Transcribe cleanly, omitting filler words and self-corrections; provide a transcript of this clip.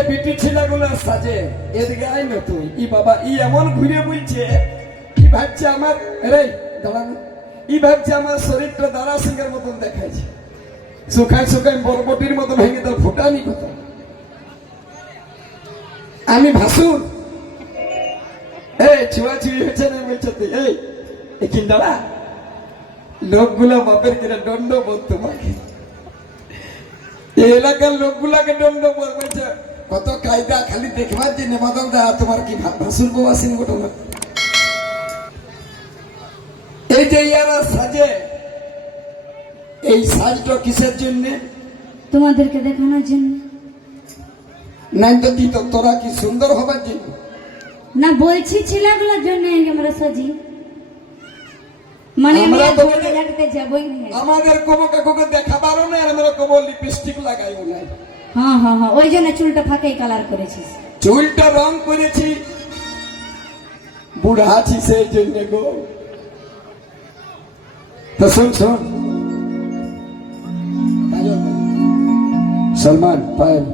যে বিটি ছেলেগুলো সাজে এদিকে আই না তুই ই বাবা ই এমন ঘুরে বলছে ই ভাবছে আমার রে দাঁড়ানো ই ভাবছে আমার শরীরটা দারা সিংহের মতন দেখাচ্ছে শুকাই শুকাই বরবটির মতো ভেঙে তার ফুটানি কথা আমি ভাসুর এই ছুয়াছুয়ি হয়েছে না বলছে তুই এই কি দাঁড়া লোকগুলো বাপের কিনা দণ্ড বোধ তোমাকে এই এলাকার লোকগুলাকে দণ্ড বোধ বলছে কত কায়দা খালি দেখবার জন্য মাদক দা তোমার কি ভাসুর বাবা সিং ঘটনা এই যে ইয়ারা সাজে এই সাজটা কিসের জন্য তোমাদেরকে দেখানোর জন্য নাই তো দিত তোরা কি সুন্দর হবার জন্য না বলছি ছেলেগুলোর জন্য আমরা সাজি মানে আমরা আমি তো জায়গাতে যাবই না আমাদের কোবো কাকুকে দেখাবারও না আমরা কোবো লিপস্টিক লাগাইও না হ্যাঁ হ্যাঁ হ্যাঁ ওই জন্য চুলটা ফাঁকাই কালার করেছিস চুলটা রং করেছি বুড়া আছি সেই জন্য গো তো শোন শোন সলমান পায়েল